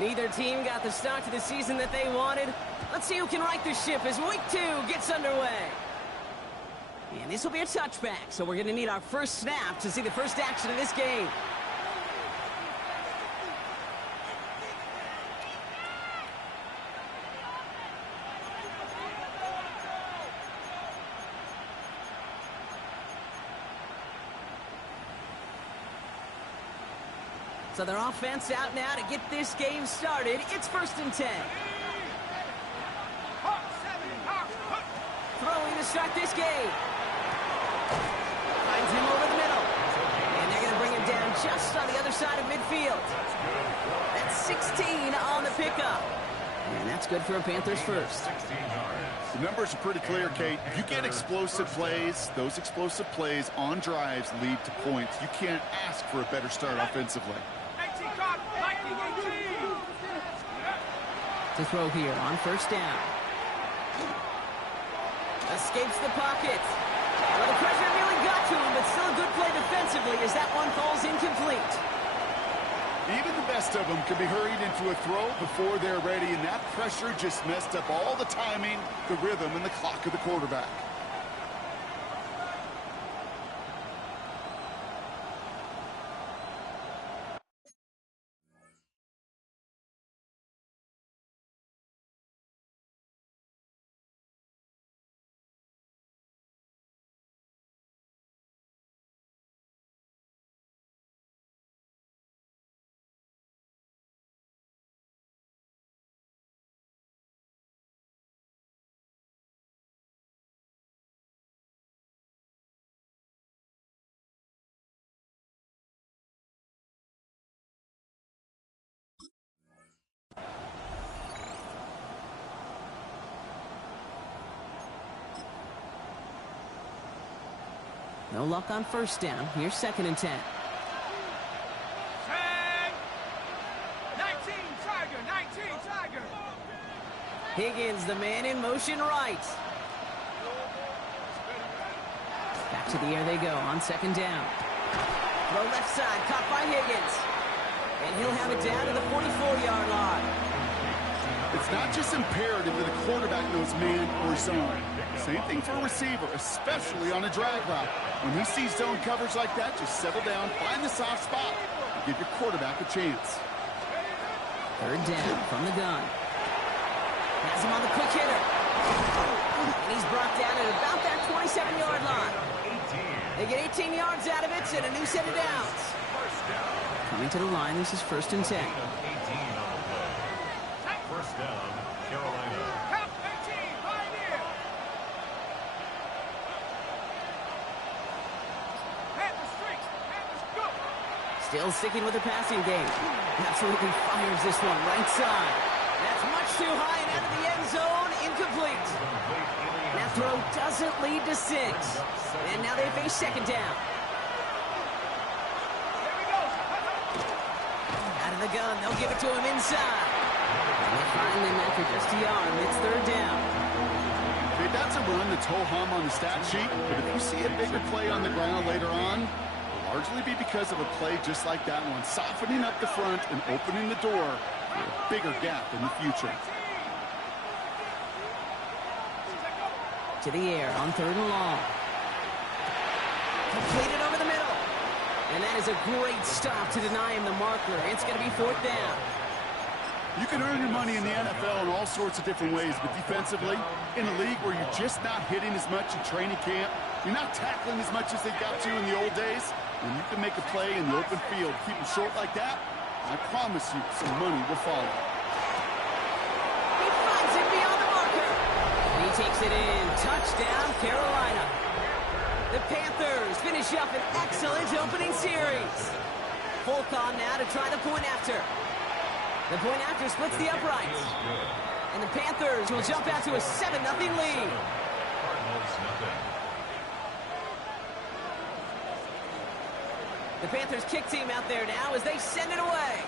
Neither team got the start to the season that they wanted. Let's see who can right the ship as week 2 gets underway. And this will be a touchback, so we're going to need our first snap to see the first action of this game. So their offense out now to get this game started. It's 1st and 10. Throwing to start this game. Finds him over the middle. And they're going to bring him down just on the other side of midfield. That's 16 on the pickup. And that's good for a Panthers first. The numbers are pretty clear, Kate. You get explosive plays. Those explosive plays on drives lead to points. You can't ask for a better start offensively. To throw here on 1st down. Escapes the pocket. Well, the pressure nearly got to him, but still a good play defensively as that one falls incomplete. Even the best of them can be hurried into a throw before they're ready, and that pressure just messed up all the timing, the rhythm, and the clock of the quarterback. No luck on 1st down. Here's 2nd and 10. 19 Tiger. Higgins, the man in motion right. Back to the air they go on 2nd down. Throw left side, caught by Higgins. And he'll have it down to the 44-yard line. It's not just imperative that a quarterback knows man or zone. Same thing for a receiver, especially on a drag route. When he sees zone coverage like that, just settle down, find the soft spot, and give your quarterback a chance. 3rd down from the gun. Has him on the quick hitter. And he's brought down at about that 27-yard line. They get 18 yards out of it and a new set of downs. Coming to the line, this is 1st and 10. 1st down, Carolina. Still sticking with the passing game. Absolutely fires this one right side. That's much too high and out of the end zone. Incomplete. That throw doesn't lead to 6. And now they face 2nd down. Out of the gun. They'll give it to him inside. And they find him after just a yard. It's 3rd down. Okay, that's a run that's ho-hum on the stat sheet, but if you see a bigger play on the ground later on, largely be because of a play just like that one, softening up the front and opening the door for a bigger gap in the future. To the air on 3rd and long. Completed over the middle. And that is a great stop to deny him the marker. It's going to be 4th down. You can earn your money in the NFL in all sorts of different ways, but defensively, in a league where you're just not hitting as much in training camp, you're not tackling as much as they got to in the old days, when you can make a play in the open field, keep them short like that, I promise you some money will follow. He finds it beyond the marker. He takes it in. Touchdown, Carolina. The Panthers finish up an excellent opening series. Folk on now to try the point after. The point after splits the uprights. And the Panthers will jump out to a 7-0 lead. The Panthers kick team out there now as they send it away.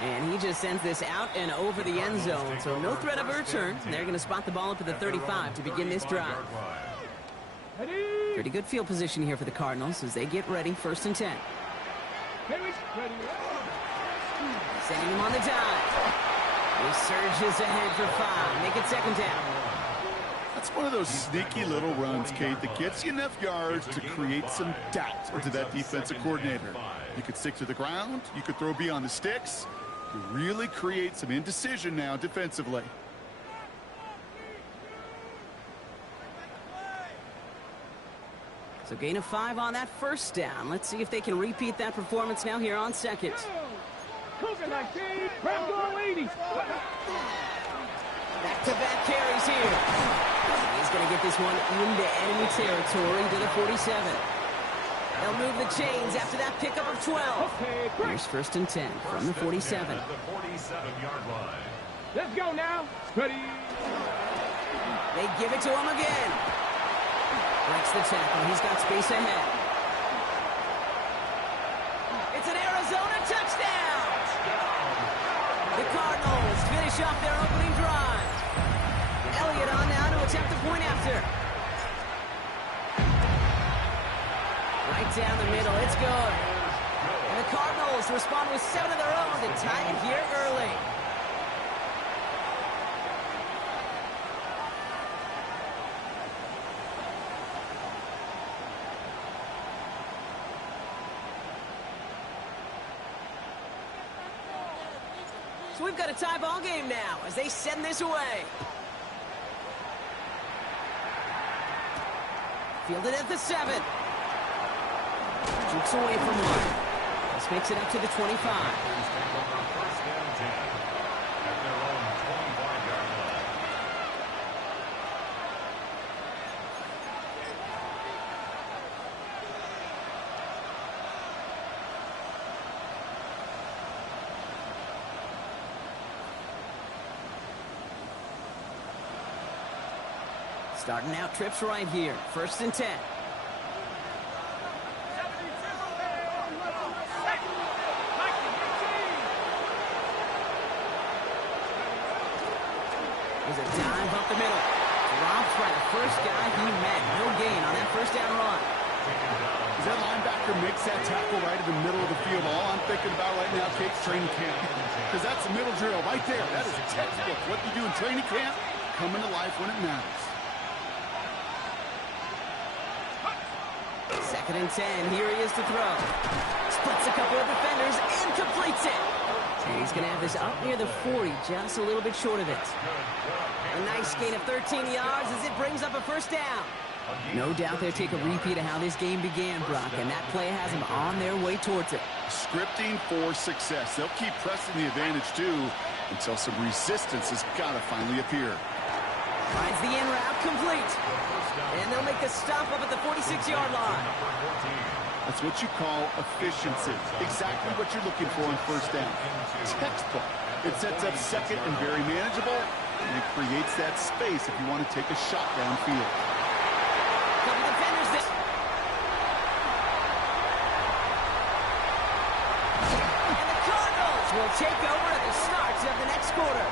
And he just sends this out and over the end zone, so no threat of a return. They're going to spot the ball up at the 35 to begin this drive. Pretty good field position here for the Cardinals as they get ready, 1st and 10. Sending him on the dive. He surges ahead for 5. Make it second down. That's one of those sneaky little runs, Kate, that gets you enough yards to create some doubt into that defensive coordinator. You could stick to the ground. You could throw beyond the sticks. You really create some indecision now defensively. So gain of 5 on that first down. Let's see if they can repeat that performance now here on second. Back-to-back carries here. He's going to get this one into enemy territory to the 47. They'll move the chains after that pickup of 12. Here's first and 10 from the 47. The 47-yard line. Let's go now. Ready. They give it to him again. Breaks the tackle. He's got space ahead. It's an Arizona touchdown. The Cardinals finish off their opening drive. Elliott on now to attempt the point after. Right down the middle. It's good. And the Cardinals respond with 7 of their own to tie it here early. So we've got a tie ball game now as they send this away. Fielded at the 7. Jukes away from 1. This makes it up to the 25. First down 10 at their own 25-yard line. Starting out trips right here. First and 10. There's a dive up the middle. Dropped by the first guy he met. No gain on that first down run. As that linebacker makes that tackle right in the middle of the field, all I'm thinking about right now, Kate's training camp. Because that's a middle drill right there. That is textbook. What you do in training camp, coming to life when it matters. Second and 10. Here he is to throw. Splits a couple of defenders and completes it. And he's going to have this up near the 40, just a little bit short of it. A nice gain of 13 yards as it brings up a first down. No doubt they'll take a repeat of how this game began, Brock, and that play has them on their way towards it. Scripting for success. They'll keep pressing the advantage, too, until some resistance has got to finally appear. Finds the in route complete. And they'll make the stop up at the 46-yard line. That's what you call efficiency. Exactly what you're looking for on first down. Textbook. It sets up second and very manageable, and it creates that space if you want to take a shot downfield. Couple defenders there. And the Cardinals will take over at the start of the next quarter.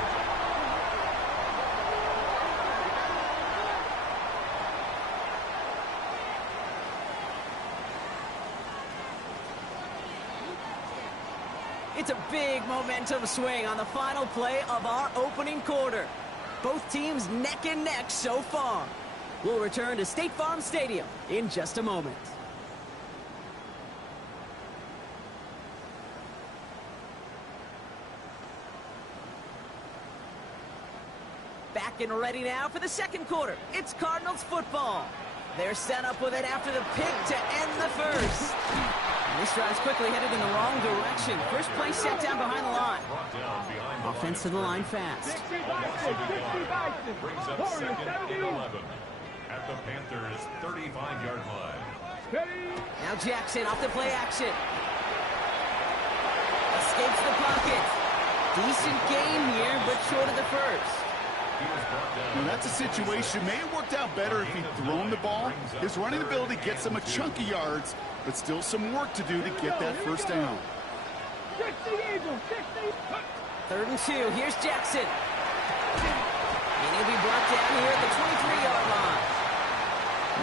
It's a big momentum swing on the final play of our opening quarter. Both teams neck and neck so far. We'll return to State Farm Stadium in just a moment. Back and ready now for the second quarter. It's Cardinals football. They're set up with it after the pick to end the first. And this drive's quickly headed in the wrong direction. First play set down behind the line. Offense to the line fast. Brings up second and 11 at the Panthers' 35-yard line. Now Jackson off the play action. Escapes the pocket. Decent game here, but short of the first. Now that's a situation. May have worked out better if he'd thrown the ball. His running ability gets him a chunk of yards, but still some work to do to get that first down. 3rd and 2. Here's Jackson. And he'll be brought down here at the 23-yard line.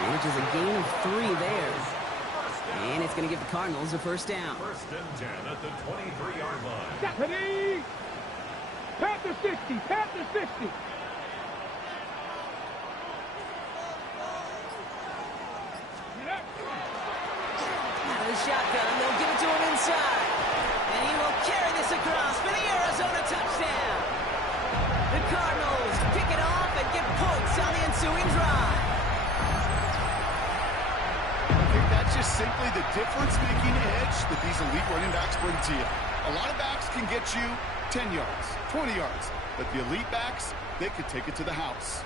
Manages a gain of 3 there. And it's going to give the Cardinals a first down. First and 10 at the 23-yard line. Stephanie! Panther 60! Panther 60! Out of the shotgun, they'll give it to him inside. And he will carry this across for the Arizona touchdown. The Cardinals pick it off and get points on the ensuing drive. I think that's just simply the difference-making edge that these elite running backs bring to you. A lot of backs can get you 10 yards, 20 yards, but the elite backs, they could take it to the house.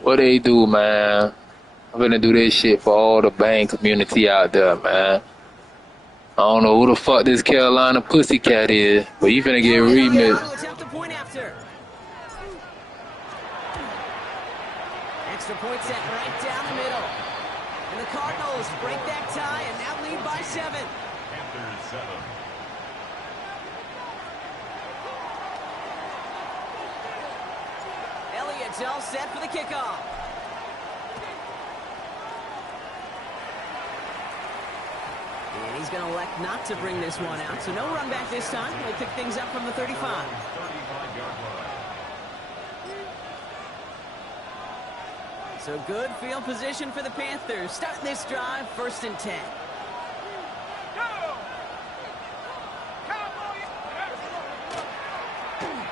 What they do, man? I'm gonna do this shit for all the Bang community out there, man. I don't know who the fuck this Carolina Pussycat is, but you finna get remixed. Attempt the point after. Extra point set right down the middle. And the Cardinals break that tie and now lead by 7. Panthers 7. Elliott's all set for the kickoff. And he's going to elect not to bring this one out. So no run back this time. We'll pick things up from the 35. 35-yard line. So good field position for the Panthers. Starting this drive, 1st and 10.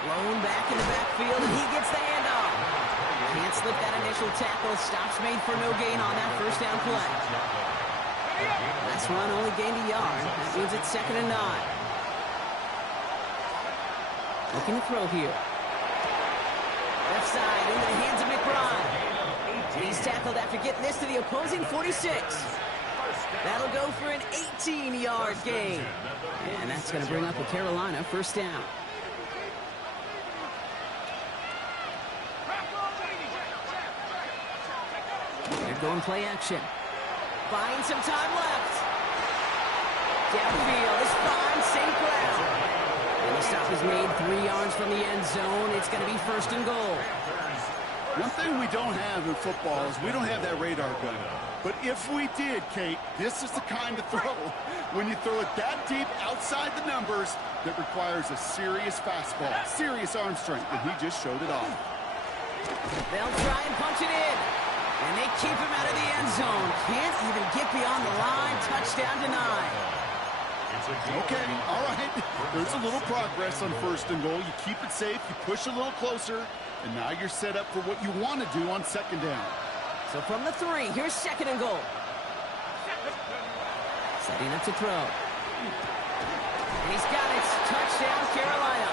Blown back in the backfield, and he gets the handoff. Can't slip that initial tackle. Stops made for no gain on that first down play. Last run only gained a yard. That means it's 2nd and 9. Looking to throw here. Left side into the hands of McBride. And he's tackled after getting this to the opposing 46. That'll go for an 18-yard gain. And that's going to bring up a Carolina first down. They're going play action. Buying some time left. Downfield is fine, St. Brown. And the stop is made 3 yards from the end zone. It's going to be 1st and goal. One thing we don't have in football is we don't have that radar gun. But if we did, Kate, this is the kind of throw when you throw it that deep outside the numbers that requires a serious fastball, serious arm strength, and he just showed it off. They'll try and punch it in. And they keep him out of the end zone. Can't even get beyond the line. Touchdown denied. Okay, all right. There's a little progress on 1st and goal. You keep it safe, you push a little closer, and now you're set up for what you want to do on 2nd down. So from the 3, here's 2nd and goal. Setting up to throw. And he's got it. Touchdown, Carolina.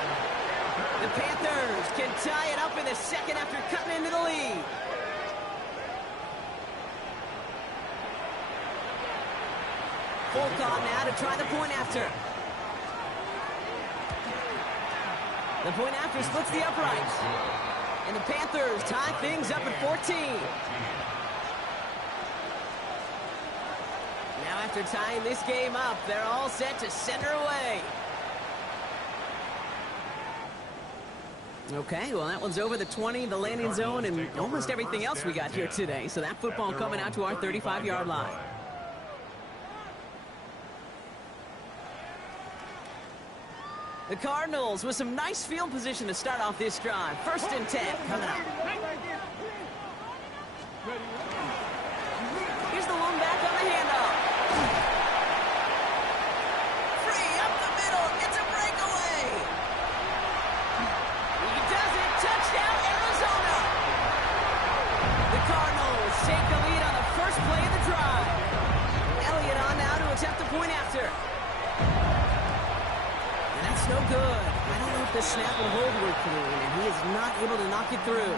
The Panthers can tie it up in the 2nd after cutting into the lead. Fulton now to try the point after. The point after splits the uprights. And the Panthers tie things up at 14. Now after tying this game up, they're all set to send her away. Okay, well, that one's over the 20, the landing zone, and almost everything else we got here today. So that football coming out to our 35-yard line. The Cardinals with some nice field position to start off this drive. 1st and 10 coming up. Here's the one back on the handoff. Free up the middle. It's a breakaway. He does it. Touchdown, Arizona. The Cardinals take the lead on the first play of the drive. Elliott on now to attempt the point after. No good. I don't know if the snap will hold work for the win, and he is not able to knock it through.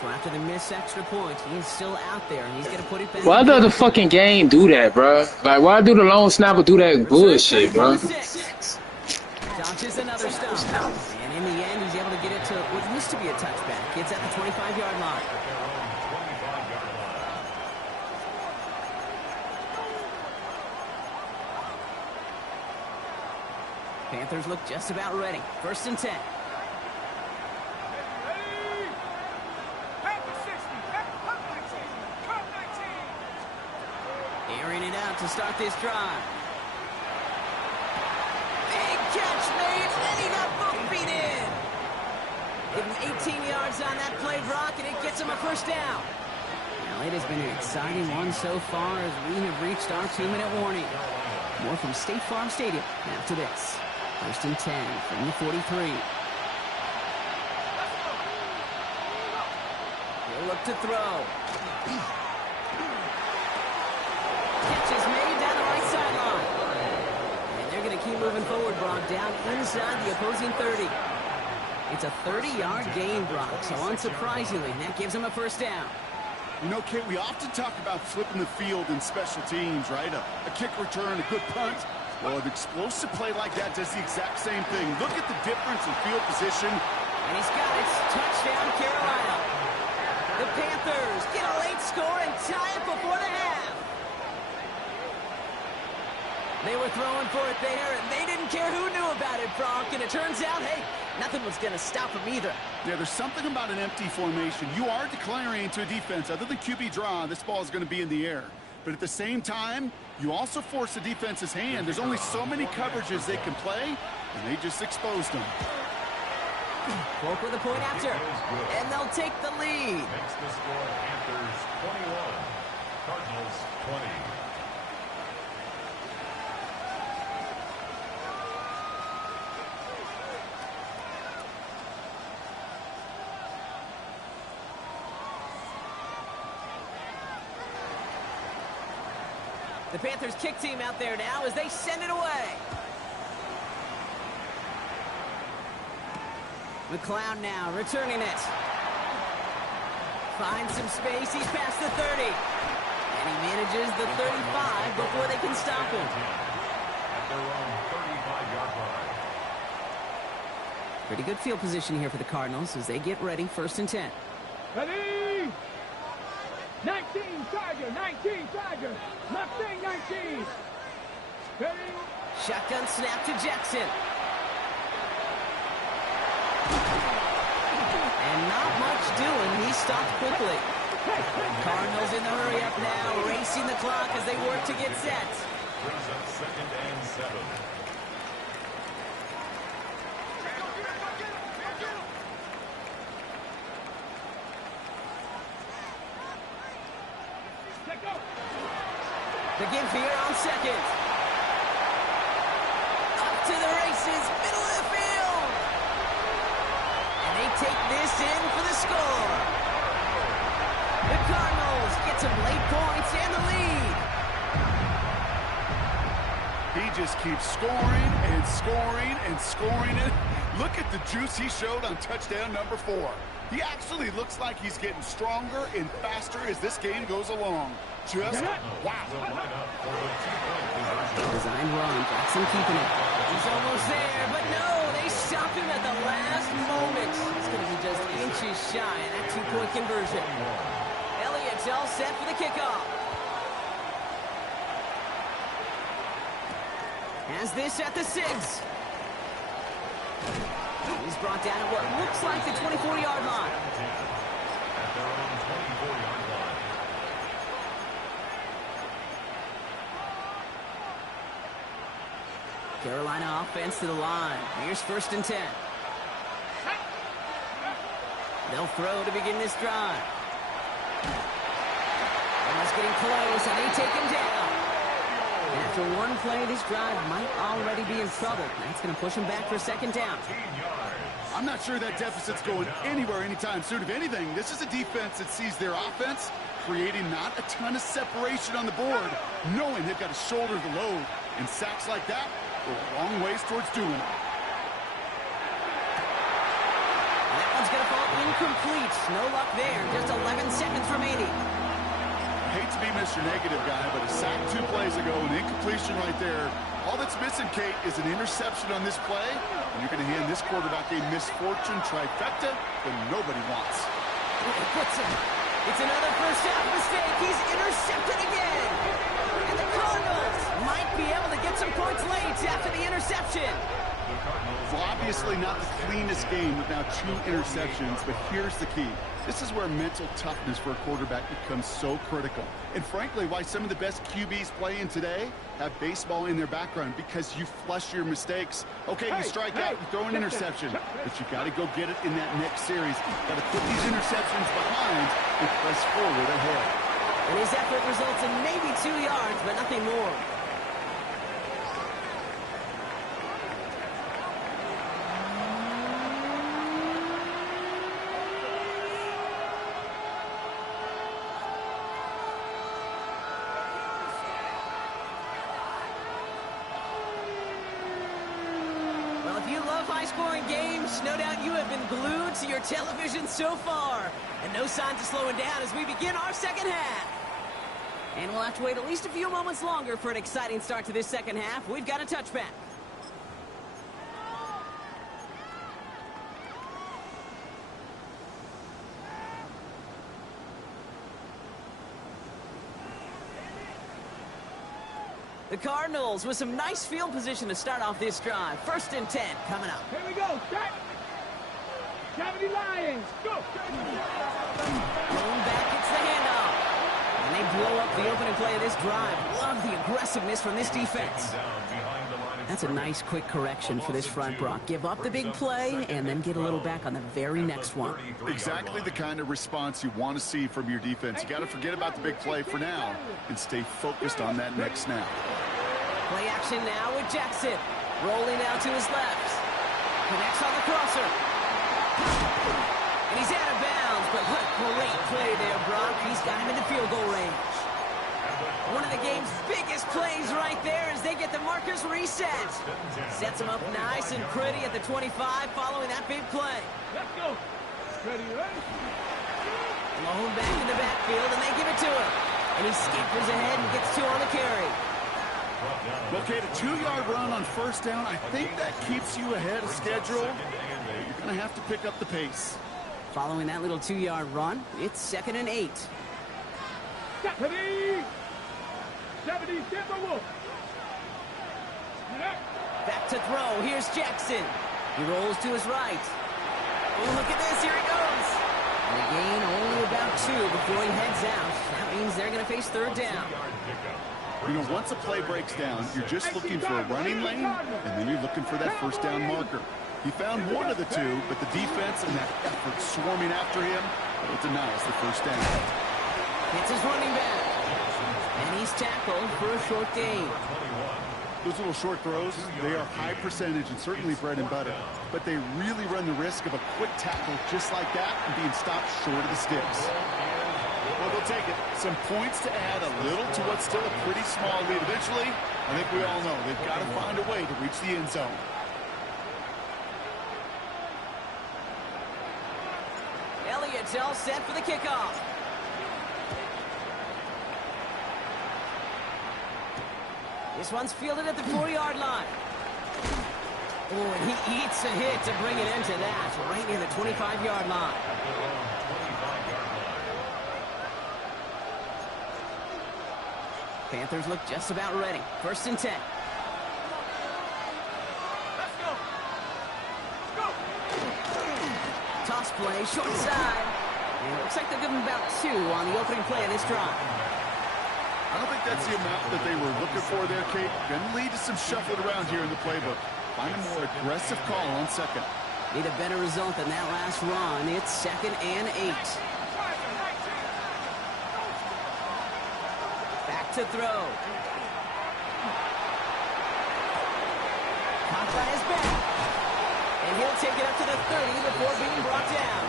So after the missed extra point, he is still out there, and he's going to put it back. Why does the fucking game do that, bro? Like, why do the long snapper do that bullshit, bro? Dodges another stop. And in the end, he's able to get it to what used to be a touchback. It's at the 25-yard line. Panthers look just about ready. 1st and 10. Airing it out to start this drive. Big catch made, and he got both feet in. Give him 18 yards on that play, Brock, and it gets him a 1st down. Now, it has been an exciting one so far as we have reached our 2-minute warning. More from State Farm Stadium after this. 1st and 10 from the 43. He'll look to throw. Catch is made down the right sideline. And they're going to keep moving forward, Brock, down inside the opposing 30. It's a 30-yard gain, Brock, so unsurprisingly, that gives him a 1st down. You know, Kate, we often talk about flipping the field in special teams, right? A kick return, a good punt. Well, an explosive play like that does the exact same thing. Look at the difference in field position. And he's got it. Touchdown, Carolina. The Panthers get a late score and tie it before the half. They were throwing for it there, and they didn't care who knew about it, Brock. And it turns out, hey, nothing was going to stop them either. Yeah, there's something about an empty formation. You are declaring to a defense, other than QB draw, this ball is going to be in the air. But at the same time, you also force the defense's hand. There's only so many coverages they can play, and they just exposed them. Polk with a point after, and they'll take the lead. Makes the score Panthers 21, Cardinals 20. The Panthers kick team out there now as they send it away. McLeod now returning it. Finds some space. He's past the 30. And he manages the 35 before they can stop him. At their own 35-yard line. Pretty good field position here for the Cardinals as they get ready. 1st and 10. Ready? 19, Tiger, 19, Tiger. Mustang, 19. Ready? Shotgun snap to Jackson. And not much doing. He stopped quickly. Cardinals in the hurry up now, racing the clock as they work to get set. Brings up 2nd and 7. The give here on 2nd. Up to the races, middle of the field. And they take this in for the score. The Cardinals get some late points and the lead. He just keeps scoring and scoring and scoring it. Look at the juice he showed on touchdown number 4. He actually looks like he's getting stronger and faster as this game goes along. Just wow. Design run, Jackson keeping it. He's almost there, but no, they stopped him at the last moment. It's going to be just inches shy of that 2-point conversion. Elliott's all set for the kickoff. Has this at the 6. He's brought down at what looks like the 24-yard line. At their own 24-yard line. Carolina offense to the line. Here's 1st and 10. They'll throw to begin this drive. Almost getting close, and they take him down. And after one play, this drive might already be in trouble. That's going to push him back for 2nd down. I'm not sure that deficit's going anywhere anytime soon. If anything, this is a defense that sees their offense creating not a ton of separation on the board, knowing they've got to shoulder the load. And sacks like that go a long ways towards doing it. And that one's going to fall incomplete. No luck there. Just 11 seconds remaining. Hate to be Mr. Negative guy, but a sack 2 plays ago, an incompletion right there. All that's missing, Kate, is an interception on this play, and you're going to hand this quarterback a misfortune trifecta that nobody wants. It puts him. It's another first half mistake. He's intercepted again. And the Cardinals might be able to get some points late after the interception. Obviously not the cleanest game with now 2 interceptions, but here's the key. This is where mental toughness for a quarterback becomes so critical. And frankly, why some of the best QBs playing today have baseball in their background, because you flush your mistakes. Okay, you strike out, you throw an interception, but you got to go get it in that next series. Got to put these interceptions behind and press forward ahead. And his effort results in maybe 2 yards, but nothing more. Well, if you love high-scoring games, no doubt you have been glued to your television so far. And no signs of slowing down as we begin our second half. And we'll have to wait at least a few moments longer for an exciting start to this second half. We've got a touchback. The Cardinals with some nice field position to start off this drive. 1st and 10 coming up. Here we go. Set. 70 Lions. Go. Going back, it's the handoff. And they blow up the opening play of this drive. Love the aggressiveness from this defense. That's a nice quick correction for this front, Brock. Give up the big play and then get a little back on the very next one. Exactly the kind of response you want to see from your defense. You got to forget about the big play for now and stay focused on that next snap. Play action now with Jackson. Rolling out to his left. Connects on the crosser. And he's out of bounds, but what great play there, Brock. He's got him in the field goal range. One of the game's biggest plays right there as they get the markers reset. Sets him up nice and pretty at the 25 following that big play. Let's go. Ready, ready? Blown back in the backfield, and they give it to him. And he scampers ahead and gets 2 on the carry. Okay, the 2-yard run on 1st down, I think that keeps you ahead of schedule. You're going to have to pick up the pace. Following that little 2-yard run, it's 2nd and 8. 70 Timberwolves. Back to throw. Here's Jackson. He rolls to his right. Oh, look at this. Here he goes. And a gain only about 2 before he heads out. That means they're going to face 3rd down. You know, once a play breaks down, you're just looking for a running lane, and then you're looking for that 1st down marker. He found one of the 2, but the defense and that effort swarming after him will deny us the 1st down. It's his running back. And he's tackled for a short gain. Those little short throws, they are high percentage and certainly bread and butter, but they really run the risk of a quick tackle just like that and being stopped short of the sticks. Well, they'll take it. Some points to add a little to what's still a pretty small lead. Eventually, I think we all know they've got to find a way to reach the end zone. Elliott's all set for the kickoff. This one's fielded at the 4-yard line. Oh, and he eats a hit to bring it into that, right near the 25-yard line. Panthers look just about ready. 1st and 10. Let's go. Toss play, short side. And it looks like they'll give him about 2 on the opening play of this drive. I don't think that's the amount that they were looking for there, Kate. Going to lead to some shuffling around here in the playbook. Find a more aggressive call on 2nd. Need a better result than that last run. It's 2nd and 8. Back to throw. Caught by his back. And he'll take it up to the 30 before being brought down.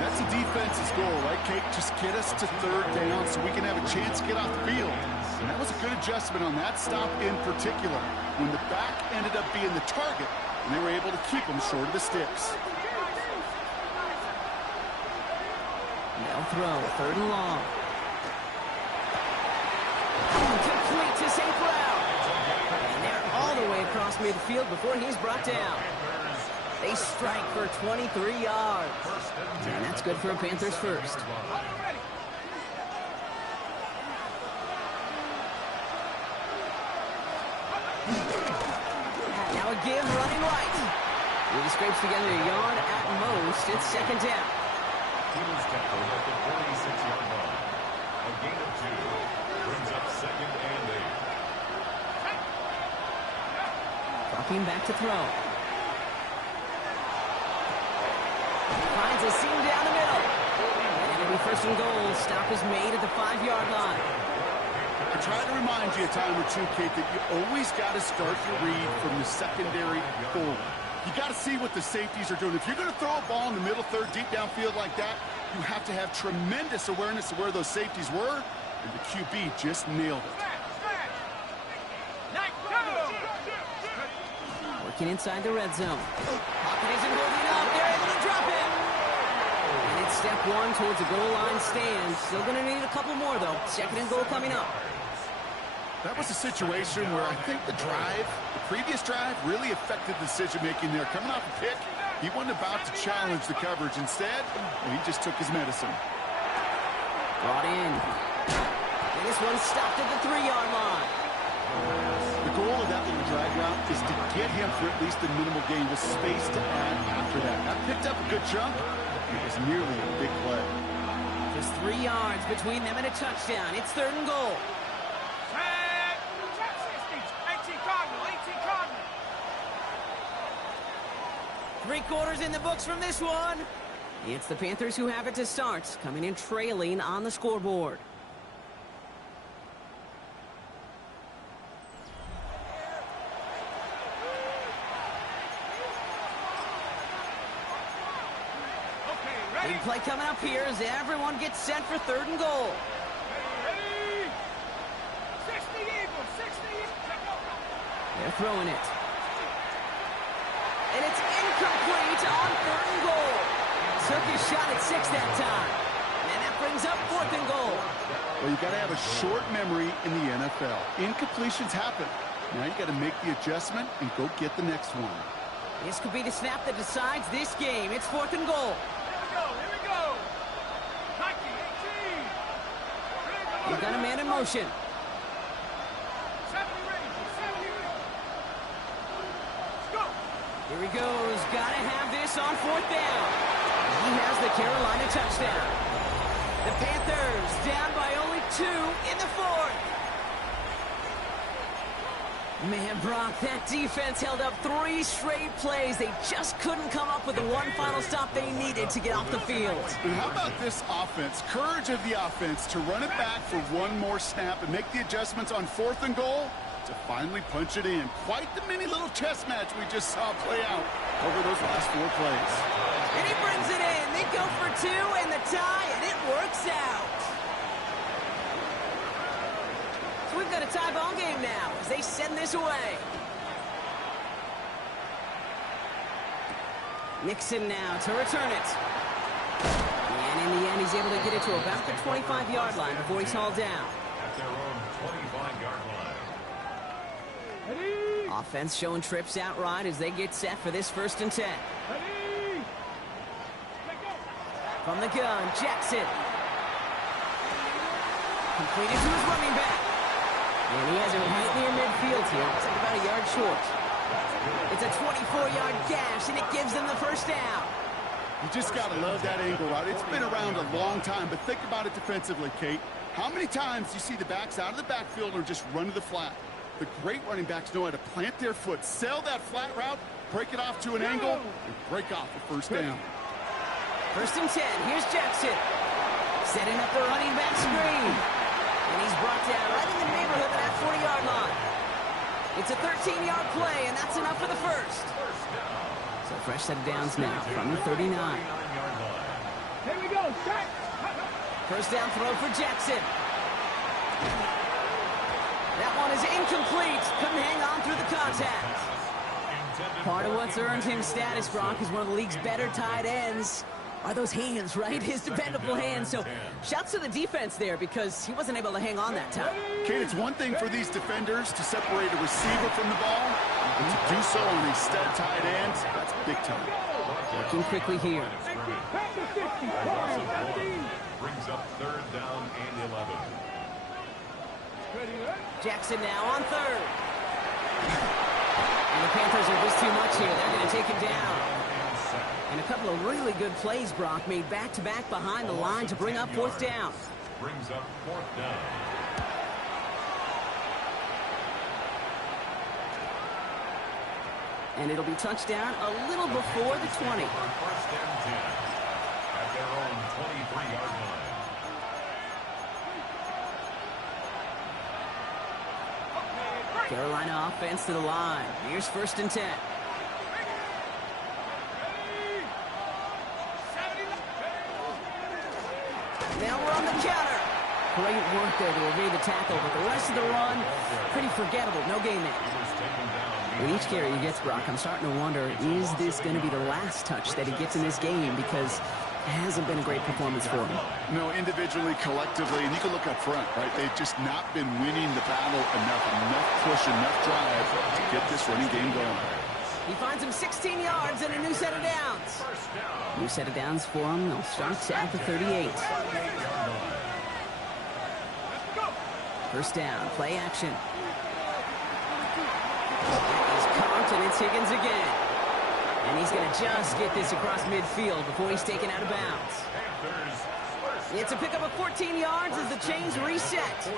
That's a defense's goal, right, Kate? Just get us to 3rd down so we can have a chance to get off the field. And that was a good adjustment on that stop in particular, when the back ended up being the target, and they were able to keep him short of the sticks. They'll throw, 3rd and long. Complete to St. Brown. And they're all the way across midfield before he's brought down. They strike for 23 yards. And that's good for a Panthers 1st. Now a give running right. He scrapes together a yard at most. It's second down. He was tackled at the 46-yard line. A gain of 2 brings up second and 8. Walking back to throw. Finds a seam down the middle. And it'll be first and goal. Stop is made at the 5-yard line. I try to remind you a time or two, Kate, that you always got to start your read from the secondary forward. You got to see what the safeties are doing. If you're going to throw a ball in the middle third, deep downfield like that, you have to have tremendous awareness of where those safeties were, and the QB just nailed it. Working inside the red zone. Pocket isn't holding up. They're able to drop it. And it's step 1 towards a goal line stand. Still going to need a couple more, though. Second and goal coming up. That was a situation where I think the previous drive, really affected the decision-making there. Coming off a pick, he wasn't about to challenge the coverage. Instead, he just took his medicine. Brought in. And this one stopped at the 3-yard line. The goal of that little drag route is to get him for at least a minimal gain with space to add after that. That picked up a good chunk. It was nearly a big play. Just 3 yards between them and a touchdown. It's third and goal. 3 quarters in the books from this one. It's the Panthers who have it to start, coming in trailing on the scoreboard. Big play coming up here as everyone gets set for third and goal. They're throwing it. And it's incomplete on third and goal. Took his shot at 6 that time. And that brings up fourth and goal. Well, you got to have a short memory in the NFL. Incompletions happen. Now you got to make the adjustment and go get the next one. This could be the snap that decides this game. It's fourth and goal. Here we go. Nike 18. He's got a man in motion. 70 range. 70 range. Let's go. Here he goes. Got to have this on fourth down. He has the Carolina touchdown. The Panthers down by only 2 in the fourth. Man, Brock, that defense held up 3 straight plays. They just couldn't come up with the one final stop they needed to get off the field. And how about this offense? Courage of the offense to run it back for one more snap and make the adjustments on fourth and goal to finally punch it in. Quite the mini little chess match we just saw play out over those last 4 plays. And he brings it in. They go for 2 and the tie, and it works out. So we've got a tie ball game now as they send this away. Nixon now to return it. And in the end, he's able to get it to about the 25-yard line before he's hauled down. At their own 25-yard line. Ready. Offense showing trips outright as they get set for this first and 10. Ready. Let go. From the gun, Jackson. Completed to his running back. And he has it right near midfield here. It's like about a yard short. It's a 24-yard gash, and it gives them the first down. You just got to love that angle route. It's been around a long time, but think about it defensively, Kate. How many times do you see the backs out of the backfield or just run to the flat? The great running backs know how to plant their foot, sell that flat route, break it off to an angle, and break off the first down. First and 10. Here's Jackson. Setting up the running back screen. And he's brought down right in the neighborhood of that 40-yard line. It's a 13-yard play, and that's enough for the first. So fresh set of downs now from the 39. Here we go. Set. First down throw for Jackson. That one is incomplete. Couldn't hang on through the contact. Part of what's earned him status, Brock, is one of the league's better tight ends. Are those hands, right? His dependable hands. So shouts to the defense there because he wasn't able to hang on that time. Kate, it's one thing for these defenders to separate a receiver from the ball, but to do so on a stud tight end, that's big time. Working quickly here. Brings up third down and 11. Jackson now on third. And the Panthers are just too much here. They're going to take him down. And a couple of really good plays, Brock, made back-to-back behind the line to bring up fourth down. Brings up fourth down. And it'll be touchdown a little before the 20. First and 10 at their own 23-yard line. Carolina offense to the line. Here's first and 10. Now we're on the counter. Great work there to evade the tackle, but the rest of the run, pretty forgettable. No gain there. With each carry he gets, Brock, I'm starting to wonder, is this going to be the last touch that he gets in this game? Because it hasn't been a great performance for him. No, individually, collectively, and you can look up front, right? They've just not been winning the battle enough push, enough drive to get this running game going. He finds him 16 yards and a new set of downs. New set of downs for him. They'll start at the 38. First down, play action. And it's Higgins again. And he's going to just get this across midfield before he's taken out of bounds. It's a pickup of 14 yards as the chains reset.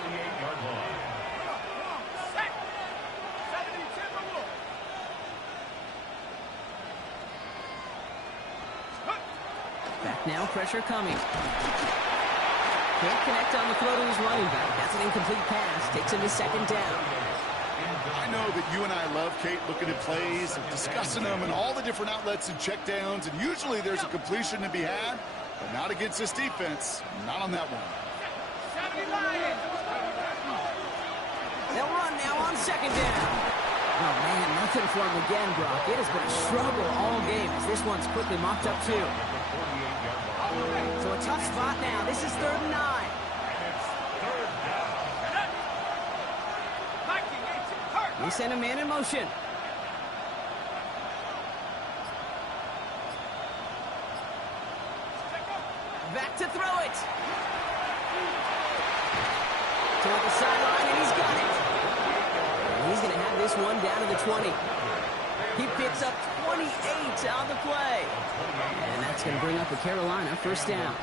Back now, pressure coming. Can't connect on the throw to his running back. That's an incomplete pass. Takes him to second down. I know that you and I love, Kate, looking at plays and discussing them and all the different outlets and checkdowns, and usually there's a completion to be had, but not against this defense. Not on that one. They'll run now on second down. Oh, man, nothing for him again, Brock. It has been a struggle all game as this one's quickly mopped up, too. So a tough spot now. This is 3rd and 9. They send a man in motion. Back to throw it. Toward the sideline, and he's got it. And he's going to have this one down to the 20. He picks up 28 on the play. And that's going to bring up the Carolina first down.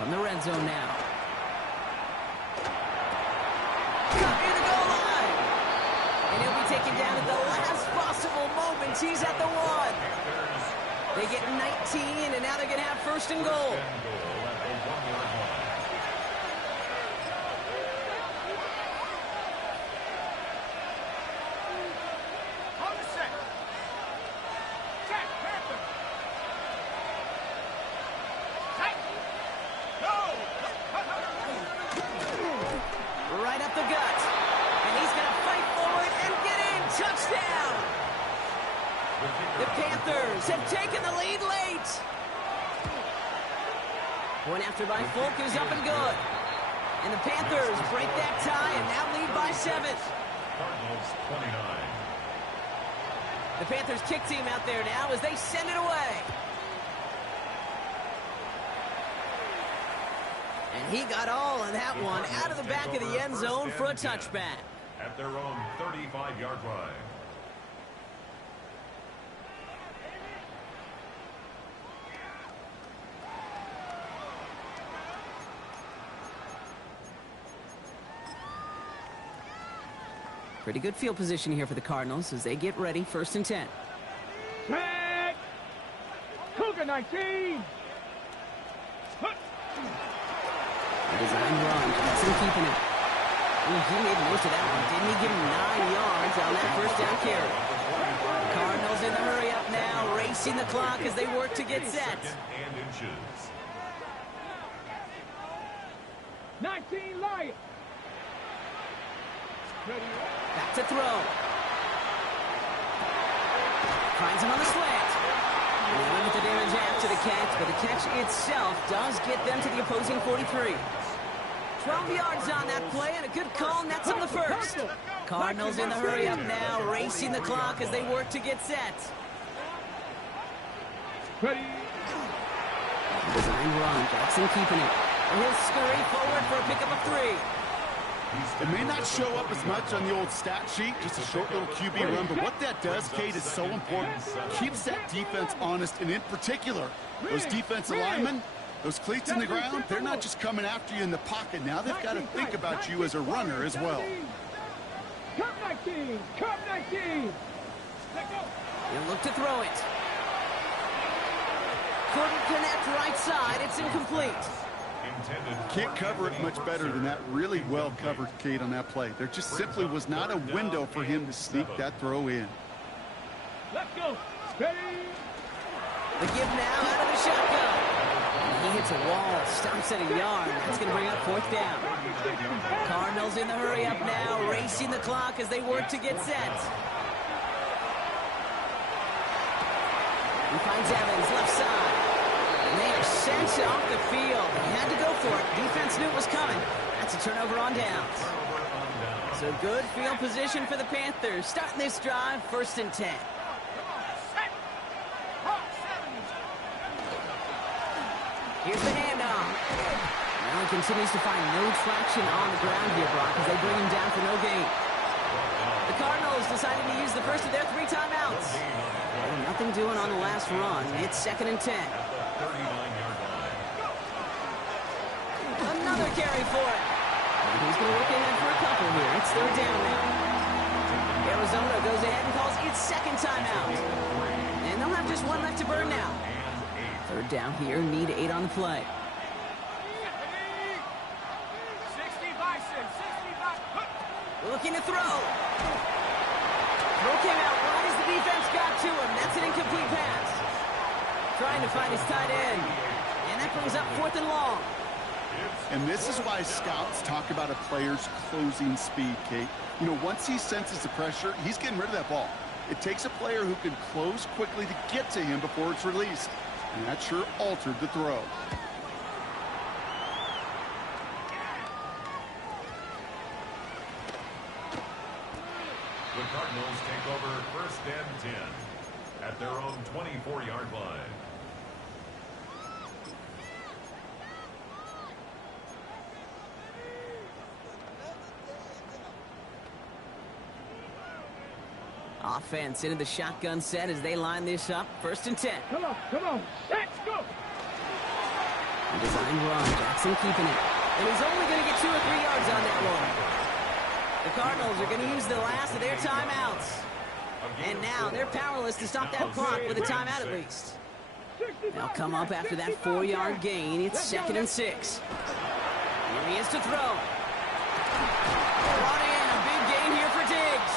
From the red zone now. Taken down at the last possible moment. He's at the 1. They get 19, and now they're going to have first and goal. Right up the gut. And he's going to fight forward and get in. Touchdown! The Panthers have taken the lead late. Point after by Folk is up and good. And the Panthers break that tie and now lead by 7. Cardinals 29. The Panthers kick team out there now as they send it away. And he got all of that one out of the back of the end zone for a touchback. At their own 35-yard line. Pretty good field position here for the Cardinals as they get ready, first and 10. Tag! Cougar 19! Design run, Johnson keeping it. He made most of that one, didn't he? Give him 9 yards on that first down carry. Cardinals in the hurry up now, racing the clock as they work to get set. And inches. 19 Lions! Back to throw. Finds him on the slant. And they limit the damage after the catch, but the catch itself does get them to the opposing 43. 12 yards on that play, and a good call, and that's on the first. Cardinals in the hurry up now, racing the clock as they work to get set. Ready. Design run, Jackson keeping it. And he'll scurry forward for a pickup of 3. It may not show up as much on the old stat sheet, just a short little QB run, but what that does, Kate, is so important. Keeps that defense honest, and in particular, those defensive linemen, those cleats in the ground, they're not just coming after you in the pocket. Now they've got to think about you as a runner as well. Come 19! Come 19! He'll look to throw it. Couldn't connect right side. It's incomplete. Can't cover it much better than that. Really well covered, Kate, on that play. There just simply was not a window for him to sneak that throw in. Let's go! Steady! The give now out of the shotgun. And he hits a wall, stops at a yard. That's going to bring up 4th down. Cardinals in the hurry up now, racing the clock as they work to get set. He finds Evans, left side. And they are sent off the field. He had to go for it. Defense knew it was coming. That's a turnover on downs. So good field position for the Panthers. Starting this drive, 1st and 10. Here's the handoff. Now he continues to find no traction on the ground here, Brock, as they bring him down for no gain. The Cardinals decided to use the first of their 3 timeouts. And nothing doing on the last run. It's 2nd and 10. Another carry for it. And he's going to look ahead for a couple here. It's 3rd down now. Arizona goes ahead and calls its 2nd timeout. And they'll have just 1 left to burn now. 3rd down here, need 8 on the play. 65. Looking to throw. Throw came out right as the defense got to him. That's an incomplete pass. Trying to find his tight end. And that brings up 4th and long. And this is why scouts talk about a player's closing speed, Kate. You know, once he senses the pressure, he's getting rid of that ball. It takes a player who can close quickly to get to him before it's released. And that sure altered the throw. The Cardinals take over 1st and 10 at their own 24-yard line. Offense into the shotgun set as they line this up. 1st and 10. Come on, let's go! Design run, Jackson keeping it. And he's only going to get 2 or 3 yards on that one. The Cardinals are going to use the last of their timeouts. And now they're powerless to stop that clock with a timeout at least. They'll come up after that 4-yard gain. It's 2nd and 6. Here he is to throw. Brought in, a big gain here for Diggs.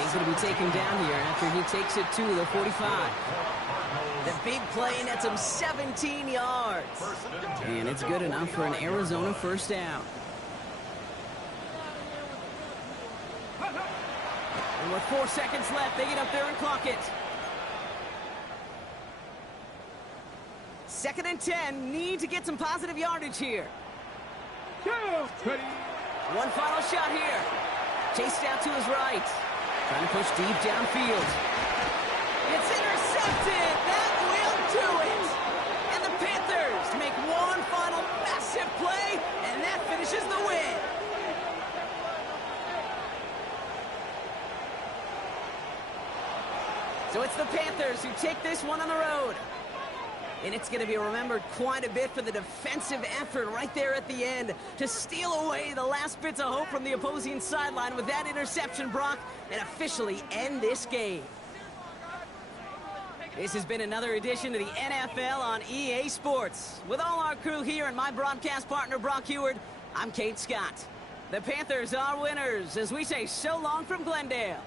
He's going to be taken down here after he takes it to the 45. The big play nets him 17 yards. And it's good enough for an Arizona 1st down. And with 4 seconds left, they get up there and clock it. 2nd and 10, need to get some positive yardage here. One final shot here. Chased out to his right. Trying to push deep downfield. It's intercepted. That will do it. And the Panthers make one final massive play, and that finishes the win. So it's the Panthers who take this one on the road. And it's going to be remembered quite a bit for the defensive effort right there at the end to steal away the last bits of hope from the opposing sideline with that interception, Brock, and officially end this game. This has been another edition of the NFL on EA Sports. With all our crew here and my broadcast partner, Brock Huard, I'm Kate Scott. The Panthers are winners as we say so long from Glendale.